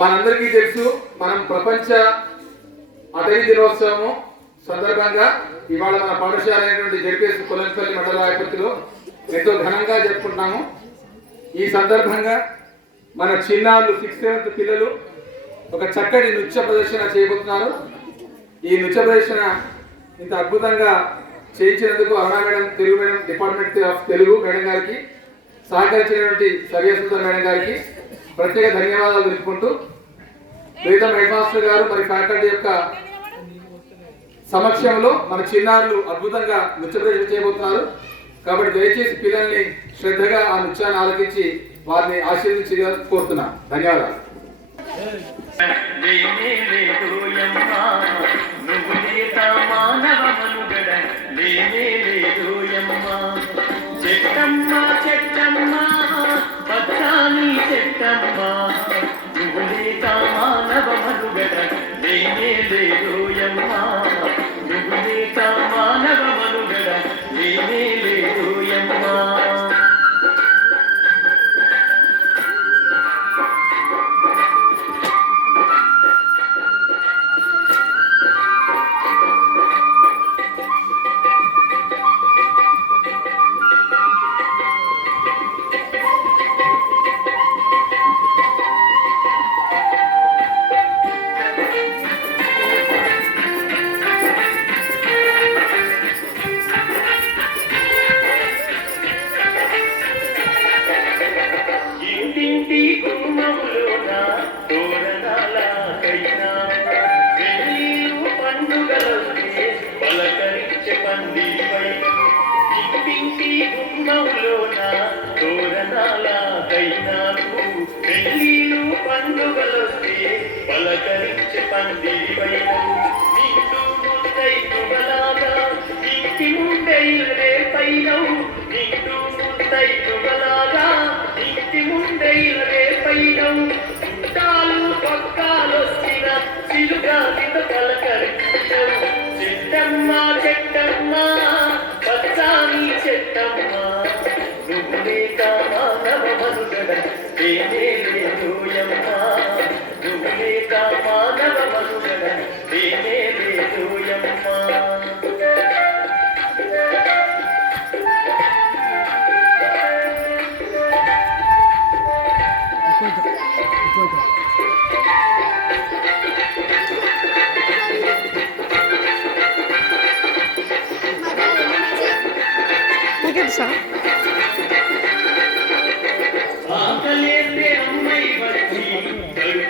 మనందరికీ తెలుసు, మనం ప్రపంచ అటవీ దినోత్సవం సందర్భంగా ఇవాళ మన పాఠశాల అయినటువంటి జెడ్పీఎస్ కొలంపల్లి మండల రాయపతిలో ఎంతో ఘనంగా జరుపుకుంటున్నాము. ఈ సందర్భంగా మన చిన్నారులు 6th 7th పిల్లలు ఒక చక్కటి నృత్య ప్రదర్శన చేయబోతున్నారు. ఈ నృత్య ప్రదర్శన ఇంత అద్భుతంగా చేయించినందుకు Aruna madam, Telugu madam, department of Telugu madam గారికి, సహకరించినటువంటి సర్వేశ్వర మేడం గారికి ప్రత్యేక ధన్యవాదాలు తెలుపుకుంటూ, ప్రీతం హెడ్ మాస్టర్ గారు మరి ఫ్యాకల్టీ యొక్క సమక్షంలో మన చిన్నారులు అద్భుతంగా నృత్య ప్రదర్శన చేయబోతున్నారు. కాబట్టి దయచేసి పిల్లల్ని శ్రద్ధగా ఆ నృత్యాన్ని ఆలకించి వారిని ఆశీర్వదించి కోరుతున్నాను. ధన్యవాదాలు.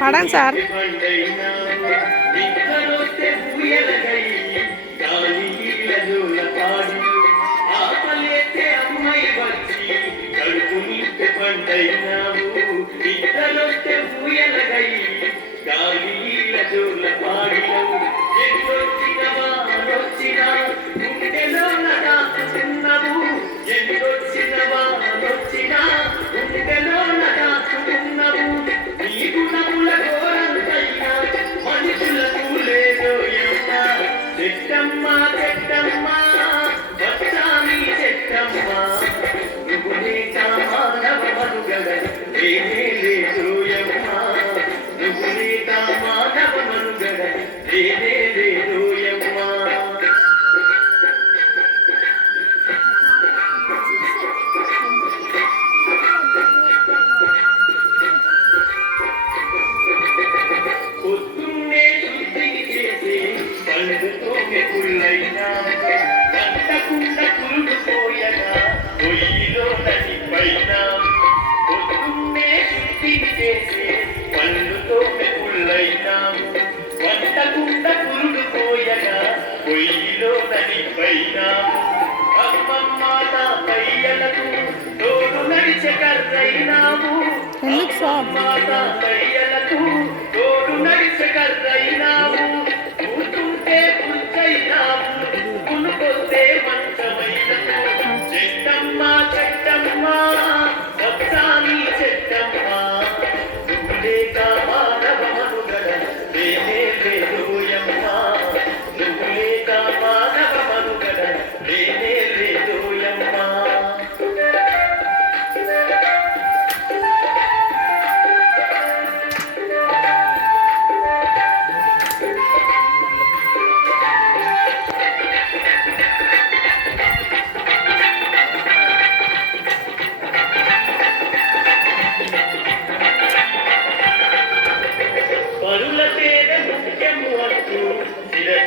పడండి సార్.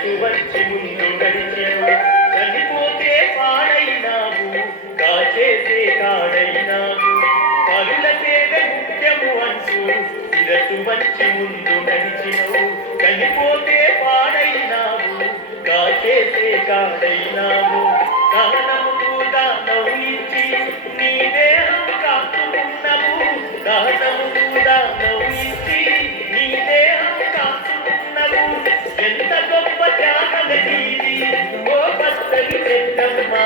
శిరసు వచ్చి ముందు నడిచావు చనిపోతే పాడైనావు కాచేసే కాడైనావు పరుల సేవ ముఖ్యము అంటూ శిరసు వచ్చి ముందు నడిచినవు చనిపోతే పాడైనావు కాచేసే కాడైనావు దానముకు దానవు ఇచ్చి నీవే కాచుకున్నావు దానముకు దానవు ఇచ్చి నీవే కాచుకున్నావు ఎంత గొప్ప త్యాగం నీది ఓ పచ్చని చెట్టమ్మా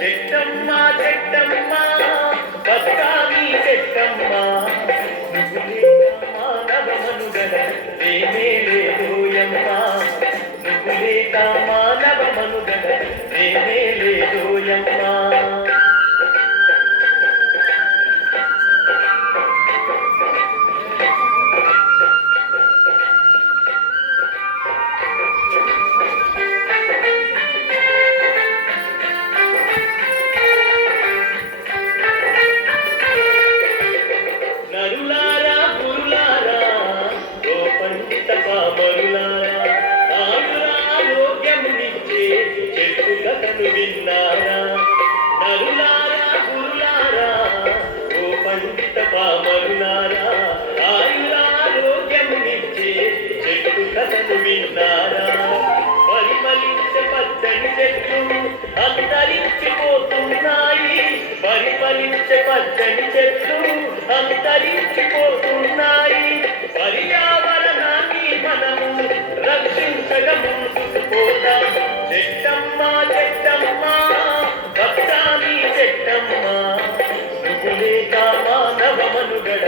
చెట్టమ్మా చెట్టమ్మా బతుకాని చెట్టమ్మా మానవ మనుగడ ప్రేమే లేదోయమ్మా నువ్వు లేక మానవ మనుగడ ప్రేమే లేదోయమ్మా నరులారా గురులారా ఓ పండిత పామరులారా ఆయురారోగ్యమునిచ్చే చెట్టు కథను విన్నారా నరులారా గురులారా ఓ పండిత పామరులారా ఆయురారోగ్యమునిచ్చే చెట్టు కథను విన్నారా పరిమళించే పచ్చని చెట్లు అంతరించిపోతున్నాయి పరిమళించే పచ్చని చెట్లు అంతరించిపోతున్నాయి పర్యావరణాన్ని మనము రక్షించగా ముందుకు పోదాం చెట్టమ్మా చెట్టమ్మా భక్తాని చెట్టమ్మా నువ్వు లేక మానవ మనుగడ